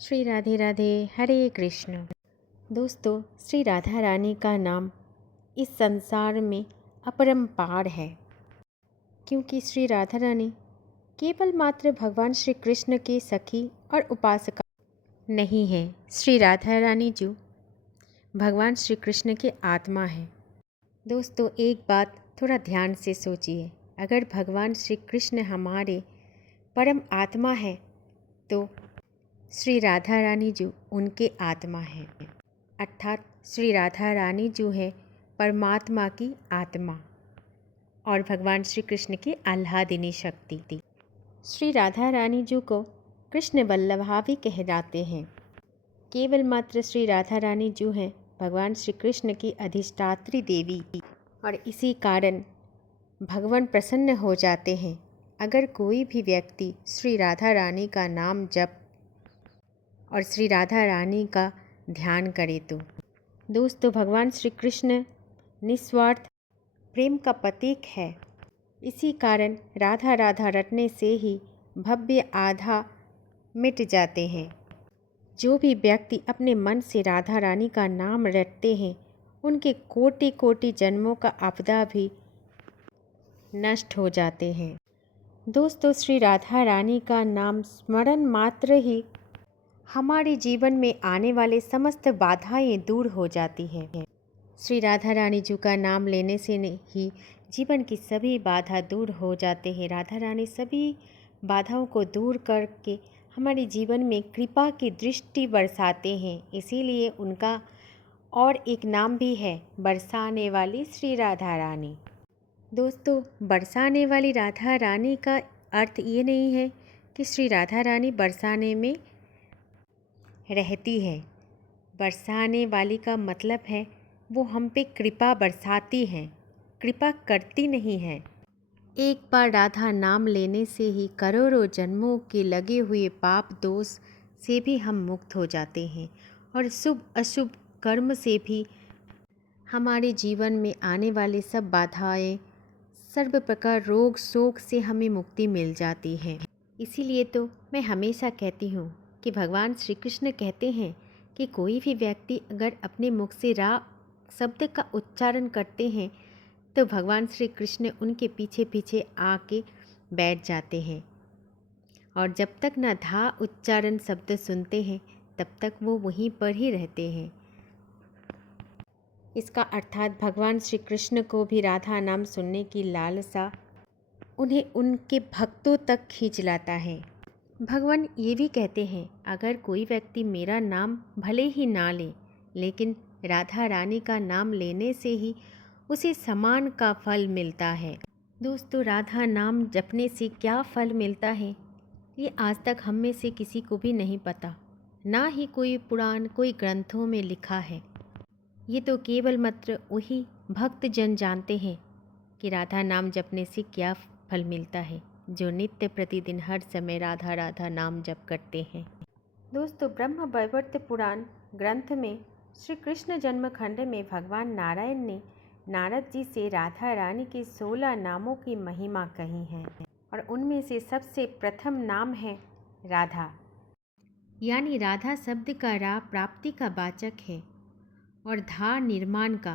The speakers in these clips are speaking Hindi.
श्री राधे राधे, हरे कृष्ण। दोस्तों, श्री राधा रानी का नाम इस संसार में अपरंपार है, क्योंकि श्री राधा रानी केवल मात्र भगवान श्री कृष्ण के सखी और उपासका नहीं है। श्री राधा रानी जो भगवान श्री कृष्ण के आत्मा है। दोस्तों, एक बात थोड़ा ध्यान से सोचिए, अगर भगवान श्री कृष्ण हमारे परम आत्मा है तो श्री राधा रानी जो उनके आत्मा है, अर्थात श्री राधा रानी जो है परमात्मा की आत्मा और भगवान श्री कृष्ण की आह्लादिनी शक्ति थी। श्री राधा रानी जी को कृष्ण वल्लभा भी कहलाते हैं। केवल मात्र श्री राधा रानी जो है भगवान श्री कृष्ण की अधिष्ठात्री देवी, और इसी कारण भगवान प्रसन्न हो जाते हैं अगर कोई भी व्यक्ति श्री राधा रानी का नाम जप और श्री राधा रानी का ध्यान करे तो। दोस्तों, भगवान श्री कृष्ण निस्वार्थ प्रेम का प्रतीक है। इसी कारण राधा राधा रटने से ही भव्य आधा मिट जाते हैं। जो भी व्यक्ति अपने मन से राधा रानी का नाम रटते हैं उनके कोटि कोटि जन्मों का आपदा भी नष्ट हो जाते हैं। दोस्तों, श्री राधा रानी का नाम स्मरण मात्र ही हमारे जीवन में आने वाले समस्त बाधाएं दूर हो जाती हैं। श्री राधा रानी जी का नाम लेने से ही जीवन की सभी बाधा दूर हो जाते हैं। राधा रानी सभी बाधाओं को दूर करके हमारे जीवन में कृपा की दृष्टि बरसाते हैं। इसीलिए उनका और एक नाम भी है, बरसाने वाली श्री राधा रानी। दोस्तों, बरसाने वाली राधा रानी का अर्थ ये नहीं है कि श्री राधा रानी बरसाने में रहती है। बरसाने वाली का मतलब है वो हम पे कृपा बरसाती हैं, कृपा करती नहीं है। एक बार राधा नाम लेने से ही करोड़ों जन्मों के लगे हुए पाप दोष से भी हम मुक्त हो जाते हैं और शुभ अशुभ कर्म से भी हमारे जीवन में आने वाले सब बाधाएं, सर्व प्रकार रोग शोक से हमें मुक्ति मिल जाती है। इसीलिए तो मैं हमेशा कहती हूँ कि भगवान श्री कृष्ण कहते हैं कि कोई भी व्यक्ति अगर अपने मुख से रा शब्द का उच्चारण करते हैं तो भगवान श्री कृष्ण उनके पीछे पीछे आके बैठ जाते हैं, और जब तक न धा उच्चारण शब्द सुनते हैं तब तक वो वहीं पर ही रहते हैं। इसका अर्थात भगवान श्री कृष्ण को भी राधा नाम सुनने की लालसा उन्हें उनके भक्तों तक खींच लाता है। भगवान ये भी कहते हैं, अगर कोई व्यक्ति मेरा नाम भले ही ना ले लेकिन राधा रानी का नाम लेने से ही उसे समान का फल मिलता है। दोस्तों, राधा नाम जपने से क्या फल मिलता है ये आज तक हम में से किसी को भी नहीं पता, ना ही कोई पुराण कोई ग्रंथों में लिखा है। ये तो केवल मात्र वही भक्त जन जानते हैं कि राधा नाम जपने से क्या फल मिलता है, जो नित्य प्रतिदिन हर समय राधा राधा नाम जप करते हैं। दोस्तों, ब्रह्म वैवर्त पुराण ग्रंथ में श्री कृष्ण जन्म खंड में भगवान नारायण ने नारद जी से राधा रानी के 16 नामों की महिमा कही है, और उनमें से सबसे प्रथम नाम है राधा। यानी राधा शब्द का रा प्राप्ति का वाचक है और धा निर्माण का।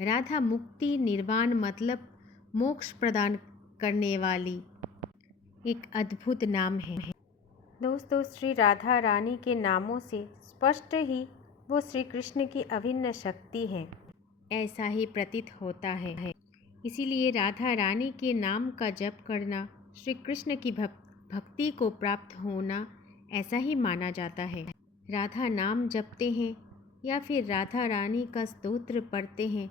राधा मुक्ति निर्वाण मतलब मोक्ष प्रदान करने वाली एक अद्भुत नाम है। दोस्तों, श्री राधा रानी के नामों से स्पष्ट ही वो श्री कृष्ण की अभिन्न शक्ति है, ऐसा ही प्रतीत होता है। इसीलिए राधा रानी के नाम का जप करना श्री कृष्ण की भक्ति को प्राप्त होना ऐसा ही माना जाता है। राधा नाम जपते हैं या फिर राधा रानी का स्तोत्र पढ़ते हैं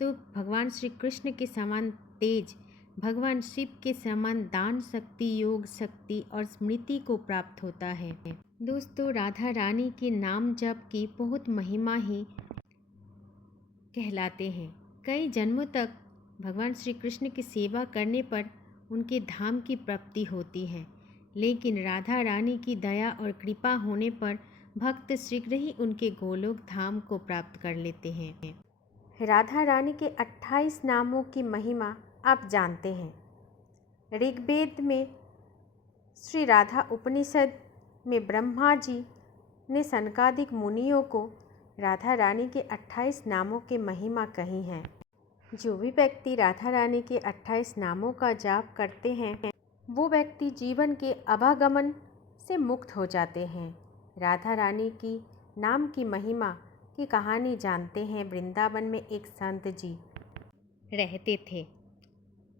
तो भगवान श्री कृष्ण के समान तेज, भगवान शिव के समान दान शक्ति, योग शक्ति और स्मृति को प्राप्त होता है। दोस्तों, राधा रानी के नाम जप की बहुत महिमा ही कहलाते हैं। कई जन्मों तक भगवान श्री कृष्ण की सेवा करने पर उनके धाम की प्राप्ति होती है, लेकिन राधा रानी की दया और कृपा होने पर भक्त शीघ्र ही उनके गोलोक धाम को प्राप्त कर लेते हैं। राधा रानी के 28 नामों की महिमा आप जानते हैं। ऋग्वेद में श्री राधा उपनिषद में ब्रह्मा जी ने सनकादिक मुनियों को राधा रानी के 28 नामों के महिमा कही हैं। जो भी व्यक्ति राधा रानी के 28 नामों का जाप करते हैं वो व्यक्ति जीवन के आवागमन से मुक्त हो जाते हैं। राधा रानी की नाम की महिमा की कहानी जानते हैं। वृंदावन में एक संत जी रहते थे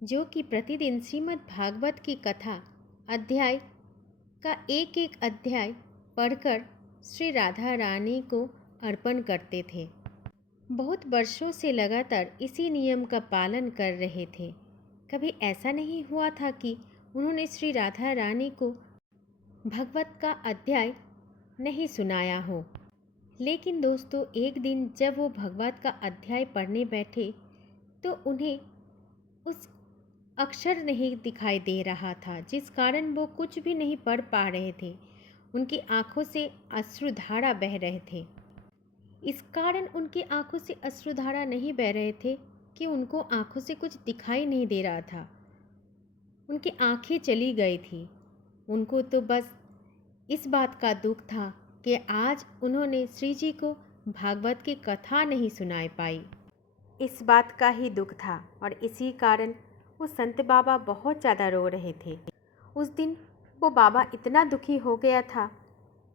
जो कि प्रतिदिन श्रीमद् भागवत की कथा अध्याय का एक एक अध्याय पढ़कर श्री राधा रानी को अर्पण करते थे। बहुत वर्षों से लगातार इसी नियम का पालन कर रहे थे। कभी ऐसा नहीं हुआ था कि उन्होंने श्री राधा रानी को भगवत का अध्याय नहीं सुनाया हो। लेकिन दोस्तों, एक दिन जब वो भगवत का अध्याय पढ़ने बैठे तो उन्हें उस अक्षर नहीं दिखाई दे रहा था, जिस कारण वो कुछ भी नहीं पढ़ पा रहे थे। उनकी आंखों से अश्रुधारा बह रहे थे। इस कारण उनकी आंखों से अश्रुधारा नहीं बह रहे थे कि उनको आंखों से कुछ दिखाई नहीं दे रहा था। उनकी आंखें चली गई थी। उनको तो बस इस बात का दुख था कि आज उन्होंने श्री जी को भागवत की कथा नहीं सुनाई पाई। इस बात का ही दुख था और इसी कारण वो संत बाबा बहुत ज़्यादा रो रहे थे। उस दिन वो बाबा इतना दुखी हो गया था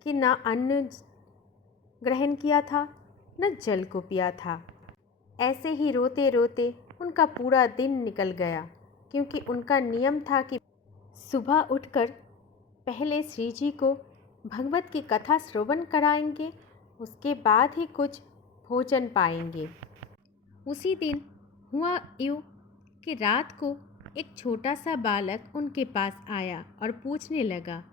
कि ना अन्न ग्रहण किया था न जल को पिया था। ऐसे ही रोते रोते उनका पूरा दिन निकल गया, क्योंकि उनका नियम था कि सुबह उठकर पहले श्री जी को भगवत की कथा श्रवण कराएंगे, उसके बाद ही कुछ भोजन पाएंगे। उसी दिन हुआ यूँ कि रात को एक छोटा सा बालक उनके पास आया और पूछने लगा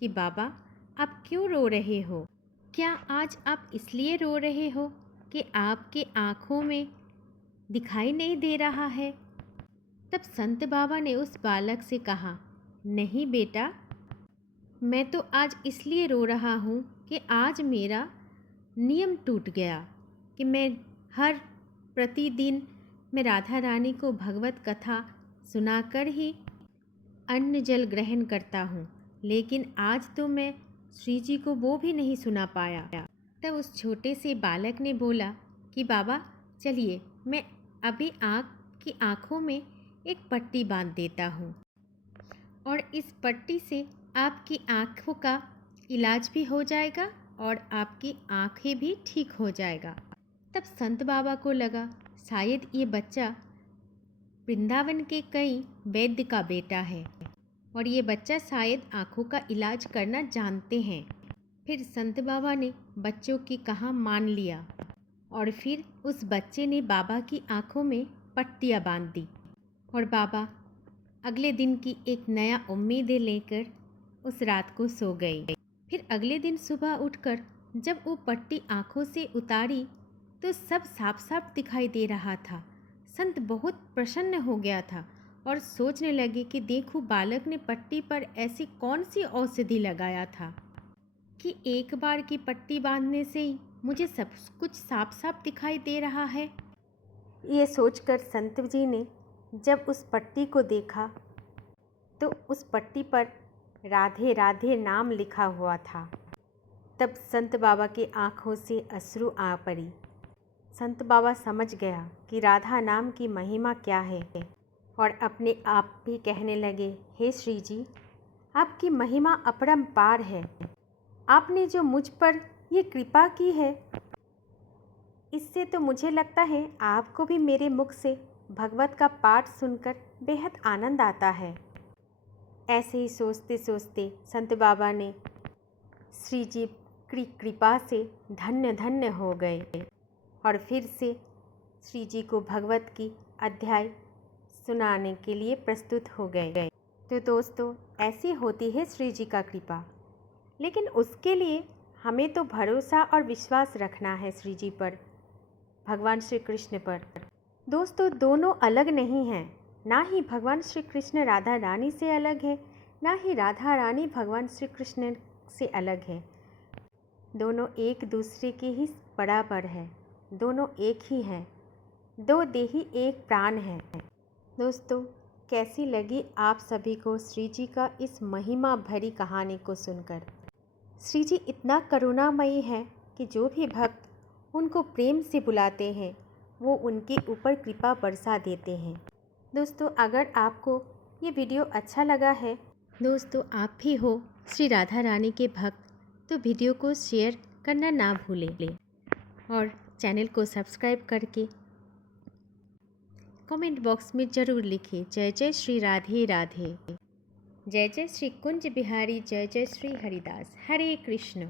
कि बाबा, आप क्यों रो रहे हो? क्या आज आप इसलिए रो रहे हो कि आपके आँखों में दिखाई नहीं दे रहा है? तब संत बाबा ने उस बालक से कहा, नहीं बेटा, मैं तो आज इसलिए रो रहा हूँ कि आज मेरा नियम टूट गया कि मैं हर प्रतिदिन मैं राधा रानी को भगवत कथा सुनाकर ही अन्न जल ग्रहण करता हूँ, लेकिन आज तो मैं श्री जी को वो भी नहीं सुना पाया। तब उस छोटे से बालक ने बोला कि बाबा चलिए, मैं अभी आपकी आँखों में एक पट्टी बांध देता हूँ और इस पट्टी से आपकी आँखों का इलाज भी हो जाएगा और आपकी आँखें भी ठीक हो जाएगा। तब संत बाबा को लगा शायद ये बच्चा वृंदावन के कई वैद्य का बेटा है और ये बच्चा शायद आँखों का इलाज करना जानते हैं। फिर संत बाबा ने बच्चों की कहा मान लिया और फिर उस बच्चे ने बाबा की आँखों में पट्टियाँ बांध दी और बाबा अगले दिन की एक नया उम्मीदें लेकर उस रात को सो गए। फिर अगले दिन सुबह उठकर जब वो पट्टी आँखों से उतारी तो सब साफ साफ दिखाई दे रहा था। संत बहुत प्रसन्न हो गया था और सोचने लगे कि देखो, बालक ने पट्टी पर ऐसी कौन सी औषधि लगाया था कि एक बार की पट्टी बांधने से ही मुझे सब कुछ साफ साफ दिखाई दे रहा है। ये सोचकर संत जी ने जब उस पट्टी को देखा तो उस पट्टी पर राधे राधे नाम लिखा हुआ था। तब संत बाबा की आँखों से अश्रु आ पड़ी। संत बाबा समझ गया कि राधा नाम की महिमा क्या है और अपने आप भी कहने लगे, हे श्री जी, आपकी महिमा अपरंपार है। आपने जो मुझ पर ये कृपा की है, इससे तो मुझे लगता है आपको भी मेरे मुख से भगवत का पाठ सुनकर बेहद आनंद आता है। ऐसे ही सोचते सोचते संत बाबा ने श्री जी की कृपा से धन्य धन्य हो गए और फिर से श्री जी को भगवत की अध्याय सुनाने के लिए प्रस्तुत हो गए। तो दोस्तों, ऐसी होती है श्री जी का कृपा, लेकिन उसके लिए हमें तो भरोसा और विश्वास रखना है श्री जी पर, भगवान श्री कृष्ण पर। दोस्तों, दोनों अलग नहीं हैं। ना ही भगवान श्री कृष्ण राधा रानी से अलग है, ना ही राधा रानी भगवान श्री कृष्ण से अलग है। दोनों एक दूसरे के ही बराबर है। दोनों एक ही हैं। दो देही एक प्राण है। दोस्तों, कैसी लगी आप सभी को श्री जी का इस महिमा भरी कहानी को सुनकर? श्री जी इतना करुणामयी हैं कि जो भी भक्त उनको प्रेम से बुलाते हैं वो उनके ऊपर कृपा बरसा देते हैं। दोस्तों, अगर आपको ये वीडियो अच्छा लगा है, दोस्तों आप भी हो श्री राधा रानी के भक्त, तो वीडियो को शेयर करना ना भूलें और चैनल को सब्सक्राइब करके कमेंट बॉक्स में ज़रूर लिखें जय जय श्री राधे राधे, जय जय श्री कुंज बिहारी, जय जय श्री हरिदास। हरे कृष्ण।